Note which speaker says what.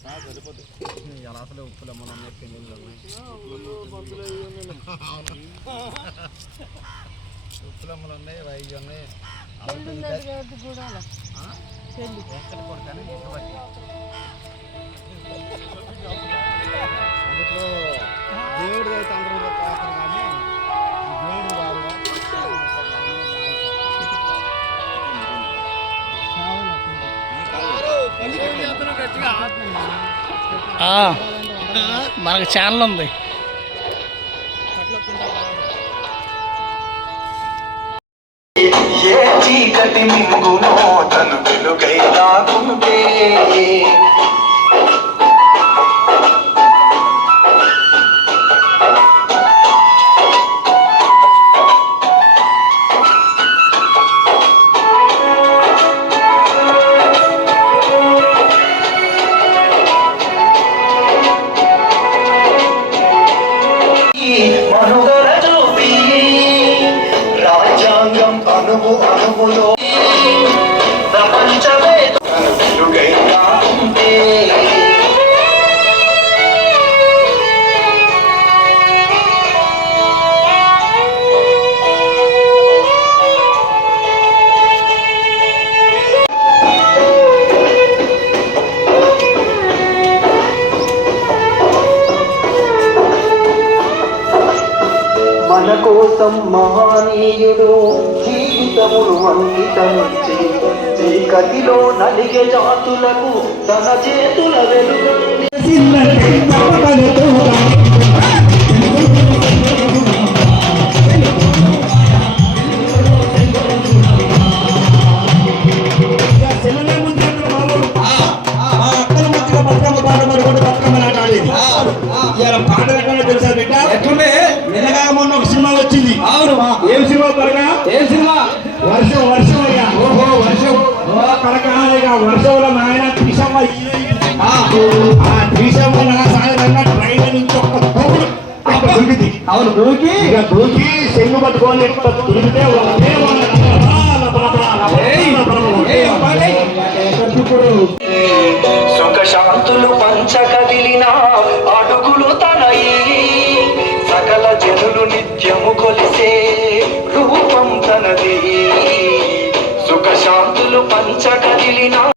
Speaker 1: ఇలా అసలు ఉప్పులు అమ్మలు ఉన్నాయి పెళ్ళిళ్ళు ఉప్పులు అమ్మలు ఉన్నాయి వైద్యం ఉన్నాయి ఎక్కడ కొడతాను
Speaker 2: మనకు ఛానల్ ఉంది.
Speaker 3: ఏ చీకటి మింగునో మన కోసం మహానీయుడు జీవితములు అంకితం చీకటిలో నలిగే జాతులకు తన చేతుల వెలుగు
Speaker 4: నిన్నగా మొన్న ఒక సినిమా వచ్చింది అవును ఏం సినిమా పరగా ఏం సినిమా వర్షం వర్షం అయ్యా ఓహో వర్షం ఓ పరకాలిగా వర్షంలో నాయన త్రిశమ్మ ఆ త్రిశమ్మ నా సాయంత్రంగా ట్రైన్ నుంచి ఒక్క అక్కడ దొరికింది అవును దూకి ఇక దూకి సెల్లు పట్టుకొని దొరికితే ఒకటే
Speaker 3: సుఖ శాంతులు పంచ కదిలిన